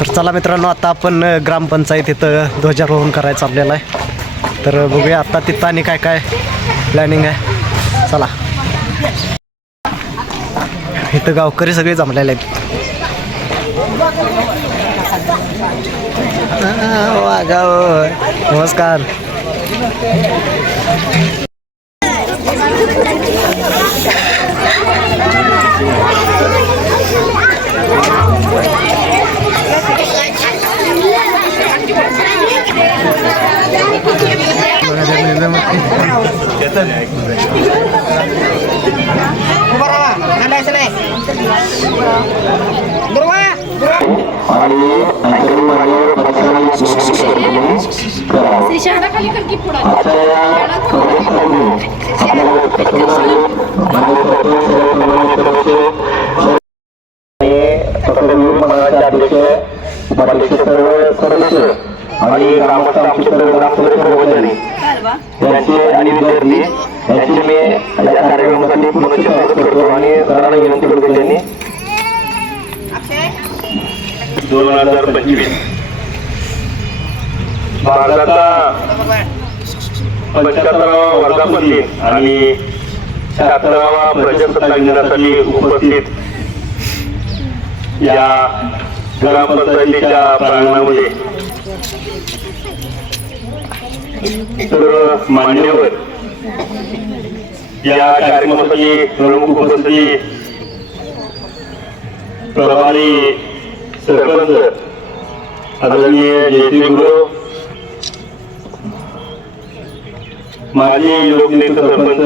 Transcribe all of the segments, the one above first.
तर चला मित्रांनो, आता आपण ग्रामपंचायत इथं ध्वजारोहण करायचं आपल्याला आहे. तर बघूया आता तिथं आणि काय काय प्लॅनिंग आहे. चला, इथं गावकरी सगळे जमलेले आहेत. नमस्कार. आणि ग्रामस्थ आमचे सर्व ग्रामसभेचे कर्मचारी यांचे आणि विद्यार्थी यांचे मी या कार्यक्रमासाठी पुनश्च स्वागत करतो आणि सरांना विनंती करतो त्यांनी 2025 भारताचा 75वा वर्धापन दिन आणि 76वा प्रजासत्ताक दिनासाठी उपस्थित या ग्रामपंचायतीच्या प्रांगणामध्ये सर्व मान्यवर या कार्यक्रमासाठी प्रमुख उपस्थित प्रभारी सरपंच आदरणीय जयश्री गुरु, माजी लोकनेते सरपंच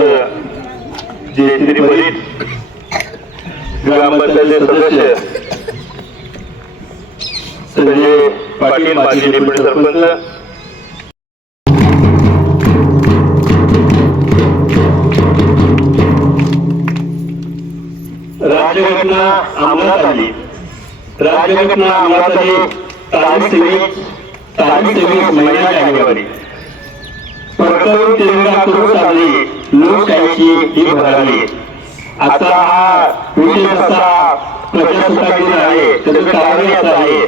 जयश्री बलित, ग्रामपंचायत सदस्य संजय पाटील, माजी डेप्युटी सरपंच, राज्यघटना अंमलात आली. राज्यघटना अंमलात आली 23 महिना जानेवारी. परतून तिरंगा करून चालली लोकशाहीची ही भरारी. आता हा विशेष असा प्रजासत्ताक दिन आहे. त्याचं कारण असं आहे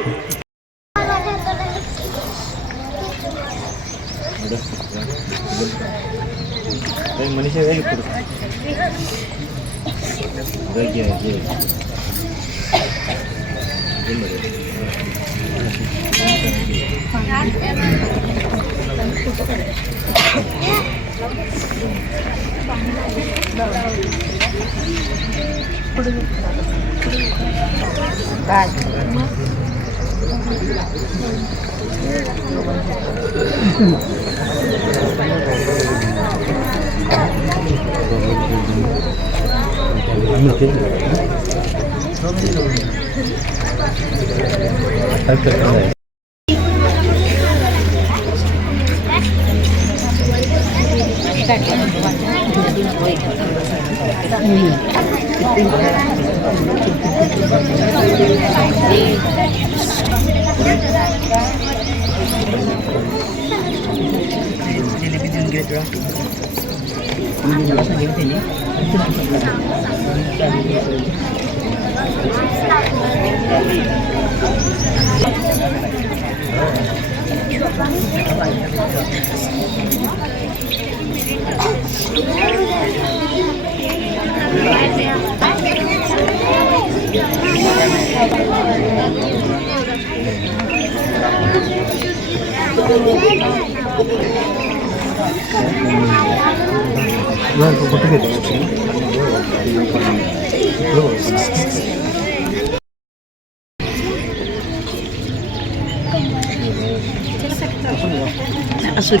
असू